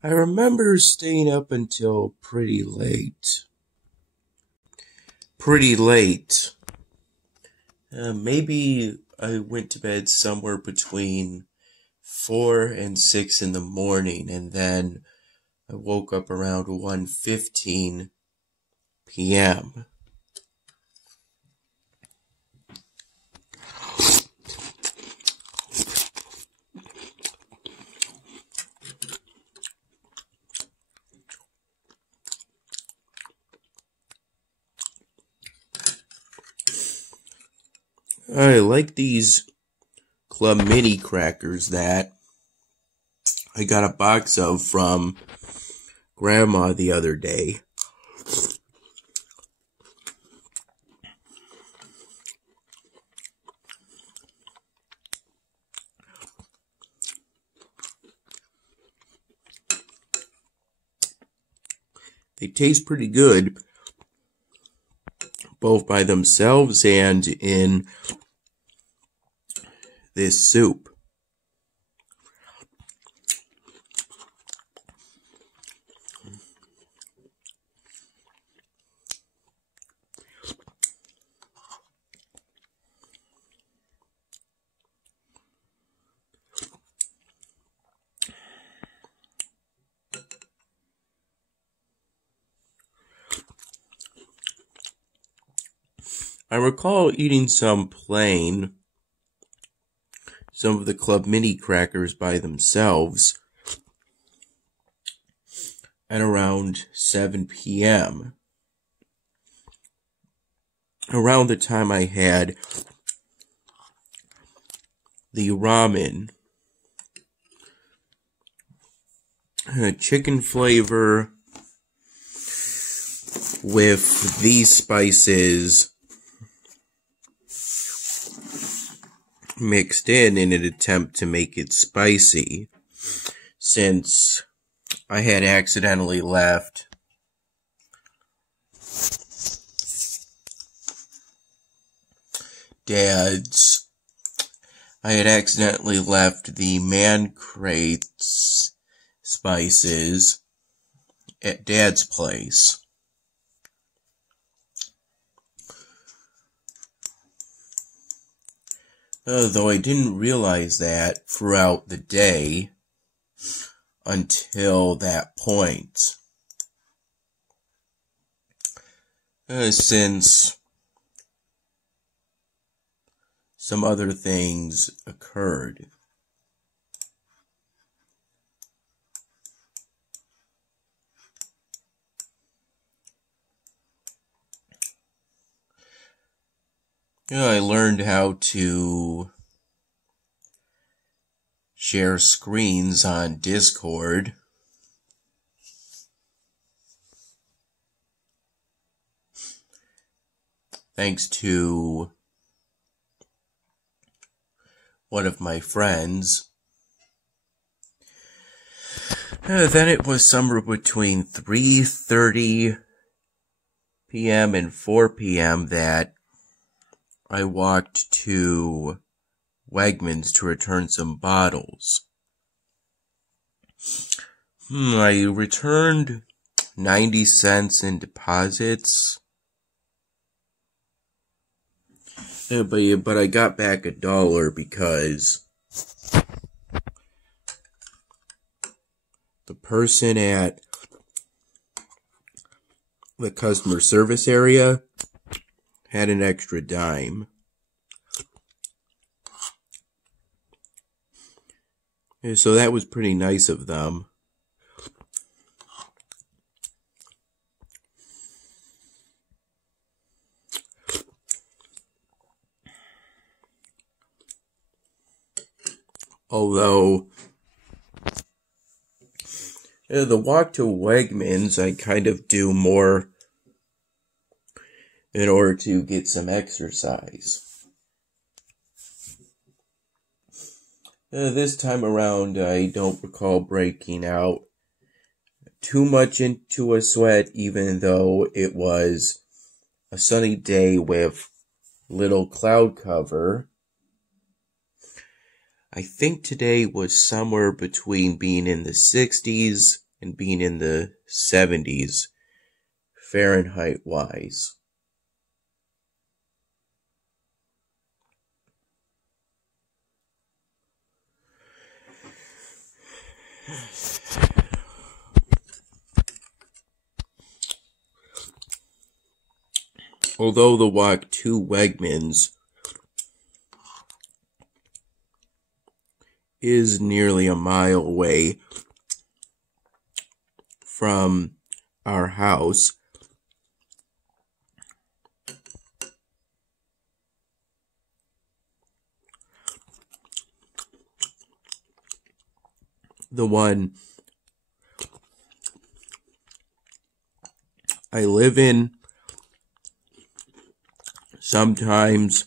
I remember staying up until pretty late. Maybe I went to bed somewhere between 4 and 6 in the morning, and then I woke up around 1:15 p.m. I like these Club Mini crackers that I got a box of from Grandma the other day. They taste pretty good, both by themselves and in this soup. I recall eating some of the Club Mini crackers by themselves at around 7 p.m. Around the time I had the ramen, chicken flavor with these spices mixed in an attempt to make it spicy, since I had accidentally left the Man Crates spices at Dad's place. Though I didn't realize that throughout the day until that point. Since some other things occurred. I learned how to share screens on Discord. Thanks to one of my friends. Then it was somewhere between 3:30 p.m. and 4 p.m. that I walked to Wegmans to return some bottles. I returned 90 cents in deposits. But I got back $1 because the person at the customer service area had an extra dime. So that was pretty nice of them. Although, the walk to Wegmans, I kind of do more in order to get some exercise. This time around, I don't recall breaking out too much into a sweat, even though it was a sunny day with little cloud cover. I think today was somewhere between being in the 60s and being in the 70s Fahrenheit wise. Although the walk to Wegmans is nearly a mile away from our house, the one I live in sometimes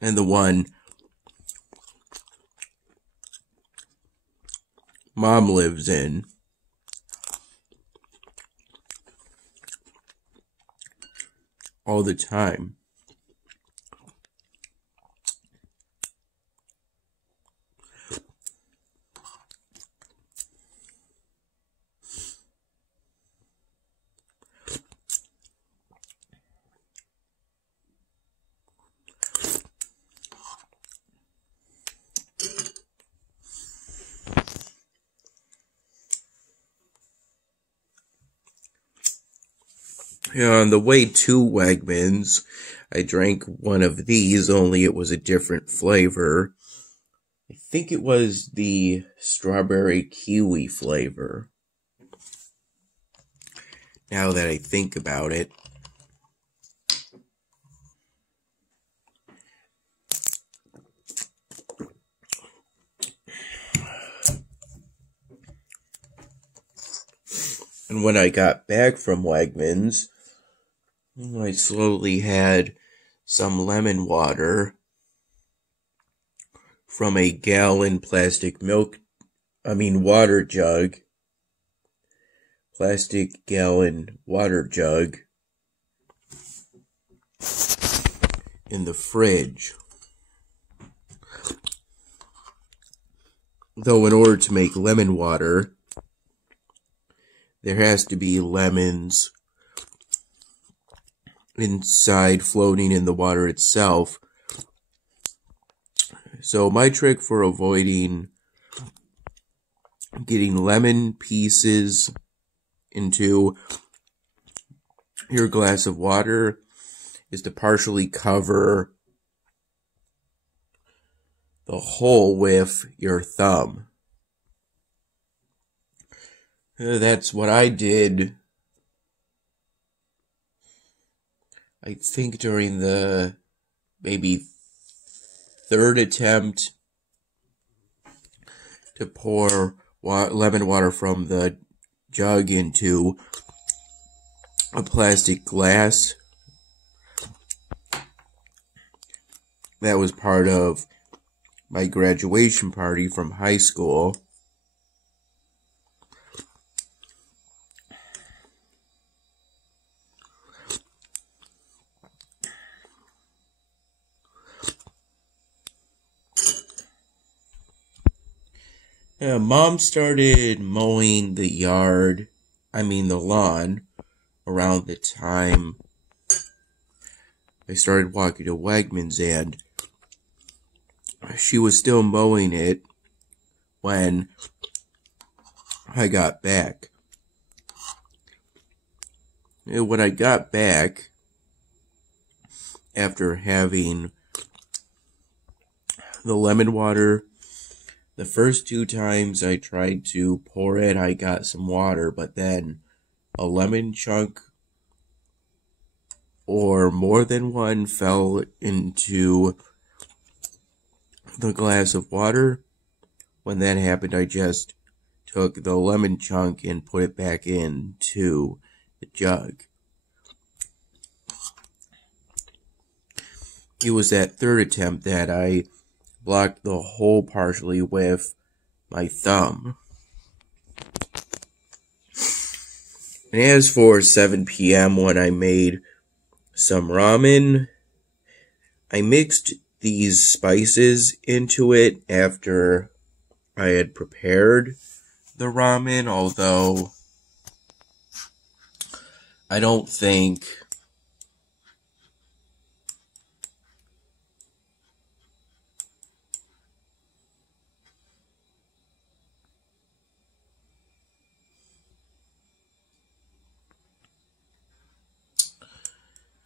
and the one Mom lives in all the time. On the way to Wegmans, I drank one of these, only it was a different flavor. I think it was the strawberry kiwi flavor. Now that I think about it. And when I got back from Wegmans, I slowly had some lemon water from a gallon plastic water jug. Plastic gallon water jug in the fridge. Though in order to make lemon water, there has to be lemons inside floating in the water itself. So my trick for avoiding getting lemon pieces into your glass of water is to partially cover the hole with your thumb. That's what I did, I think, during the maybe third attempt to pour lemon water from the jug into a plastic glass. That was part of my graduation party from high school. Mom started mowing the lawn, around the time I started walking to Wegmans, and she was still mowing it when I got back. When I got back, after having the lemon water, the first 2 times I tried to pour it, I got some water, but then a lemon chunk or more than one fell into the glass of water. When that happened, I just took the lemon chunk and put it back into the jug. It was that third attempt that I blocked the hole partially with my thumb. And as for 7 p.m. when I made some ramen, I mixed these spices into it after I had prepared the ramen, although I don't think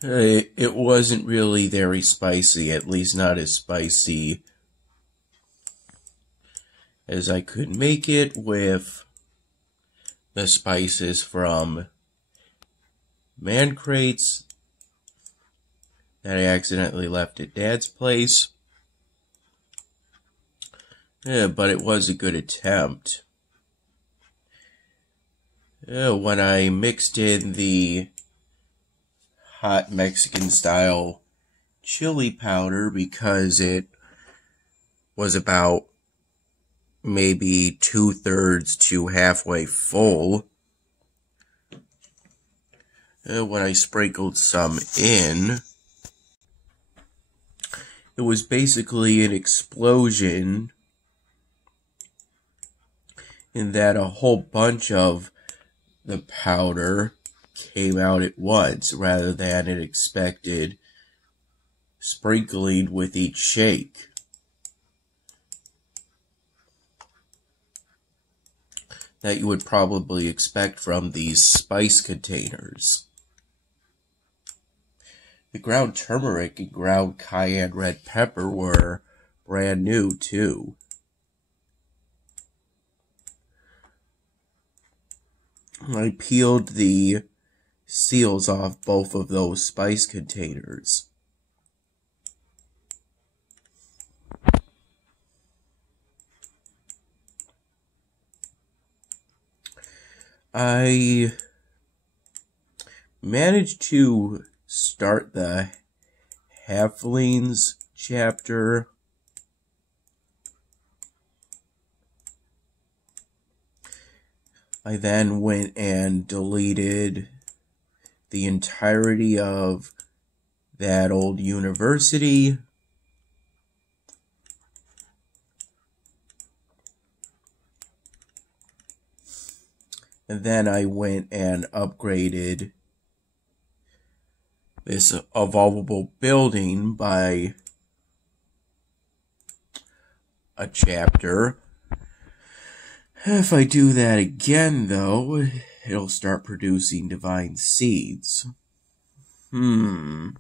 it wasn't really very spicy, at least not as spicy as I could make it with the spices from man crates that I accidentally left at Dad's place. Yeah, but it was a good attempt. When I mixed in the hot Mexican style chili powder, because it was about maybe 2/3 to halfway full, when I sprinkled some in, it was basically an explosion in that a whole bunch of the powder came out at once rather than an expected sprinkling with each shake. That you would probably expect from these spice containers. The ground turmeric and ground cayenne red pepper were brand new too. I peeled the seals off both of those spice containers. I managed to start the halflings chapter. I then went and deleted the entirety of that old university. And then I went and upgraded this evolvable building by a chapter. If I do that again, though, it'll start producing divine seeds. Though,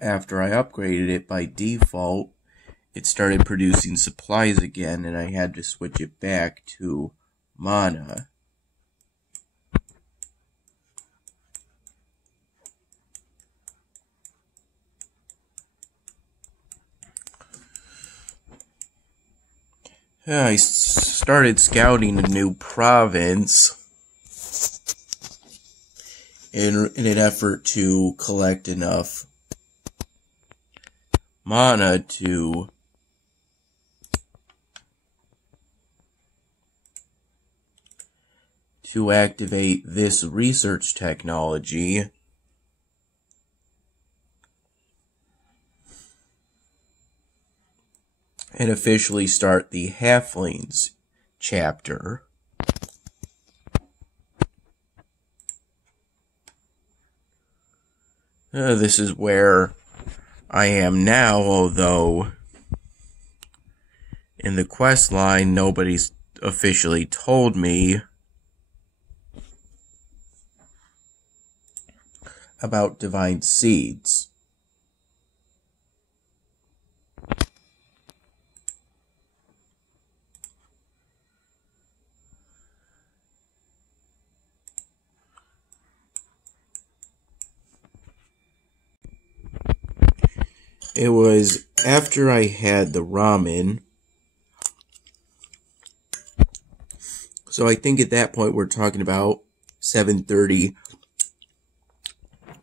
after I upgraded it by default, it started producing supplies again, and I had to switch it back to mana. I started scouting a new province in an effort to collect enough mana to activate this research technology. And officially start the halflings chapter. This is where I am now, although in the quest line nobody's officially told me about divine seeds. It was after I had the ramen. So I think at that point we're talking about 7:30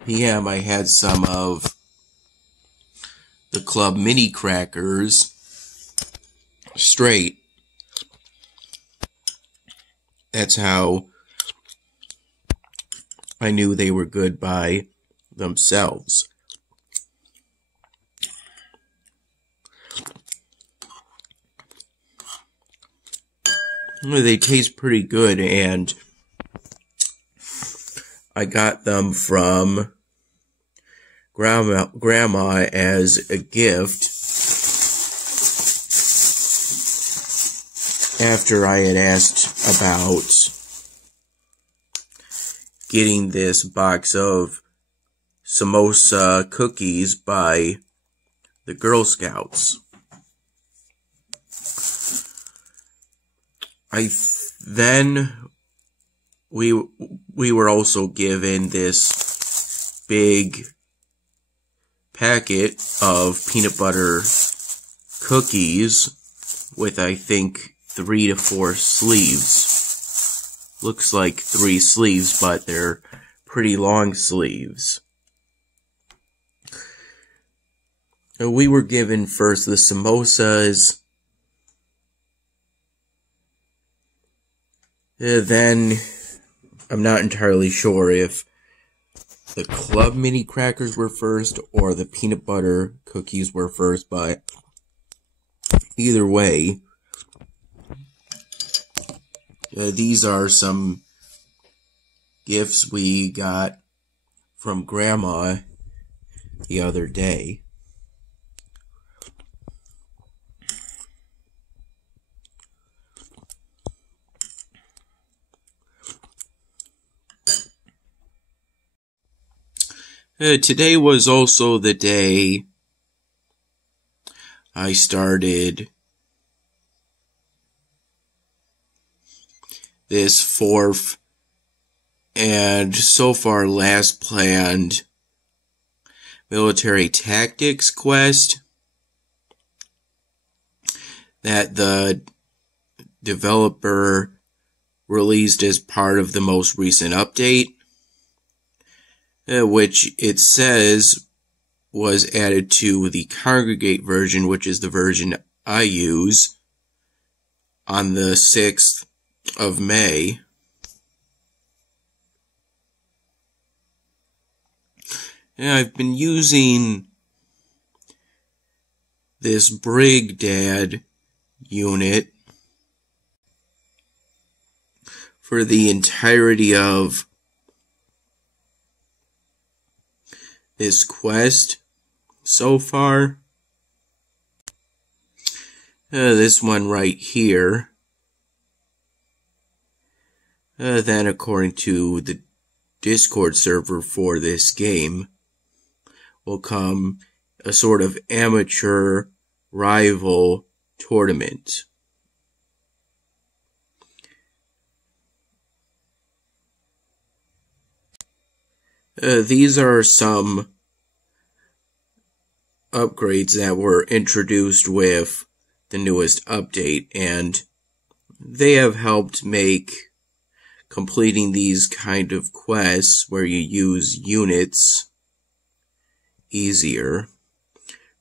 p.m. I had some of the club mini crackers straight. That's how I knew they were good by themselves. They taste pretty good, and I got them from Grandma as a gift after I had asked about getting this box of samosa cookies by the Girl Scouts. Then we were also given this big packet of peanut butter cookies with, I think, 3 to 4 sleeves. Looks like 3 sleeves, but they're pretty long sleeves. We were given first the samosas. Then, I'm not entirely sure if the club mini crackers were first or the peanut butter cookies were first, but either way, these are some gifts we got from Grandma the other day. Today was also the day I started this 4th and so far last planned military tactics quest that the developer released as part of the most recent update, which it says was added to the Congregate version, which is the version I use, on the 6th of May. And I've been using this Brigdad unit for the entirety of this quest so far. This one right here. Then according to the Discord server for this game, will come a sort of amateur rival tournament. These are some upgrades that were introduced with the newest update, and they have helped make completing these kind of quests where you use units easier,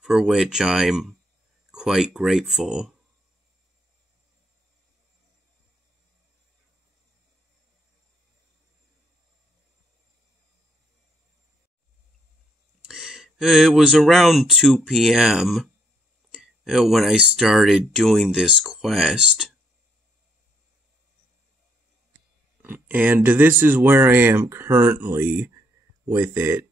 for which I'm quite grateful. It was around 2 p.m. when I started doing this quest. And this is where I am currently with it.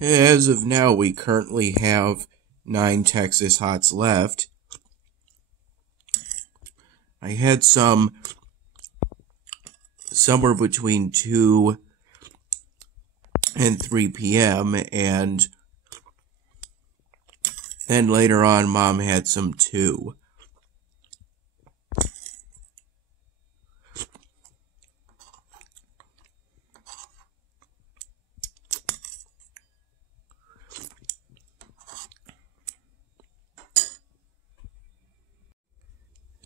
As of now, we currently have 9 Texas Hots left. I had some somewhere between 2 and 3 p.m. and then later on, Mom had some too.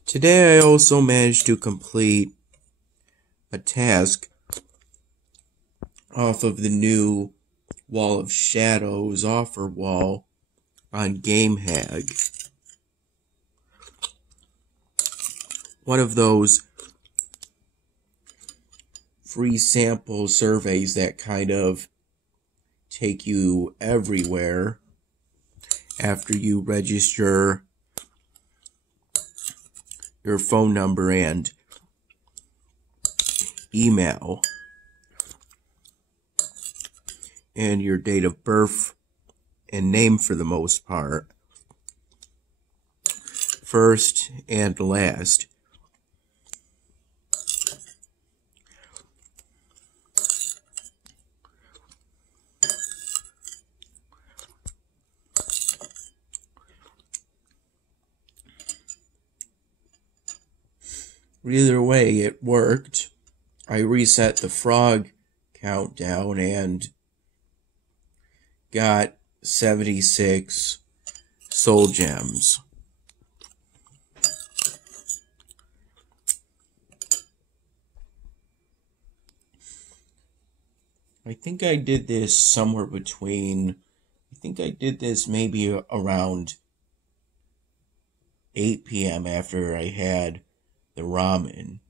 Today I also managed to complete a task off of the new Wall of Shadows offer wall on GameHag. One of those free sample surveys that kind of take you everywhere after you register your phone number and email and your date of birth and name for the most part, first and last. Either way, it worked. I reset the frog countdown and got 76 soul gems. I think I did this somewhere between, maybe around 8 p.m. after I had the ramen.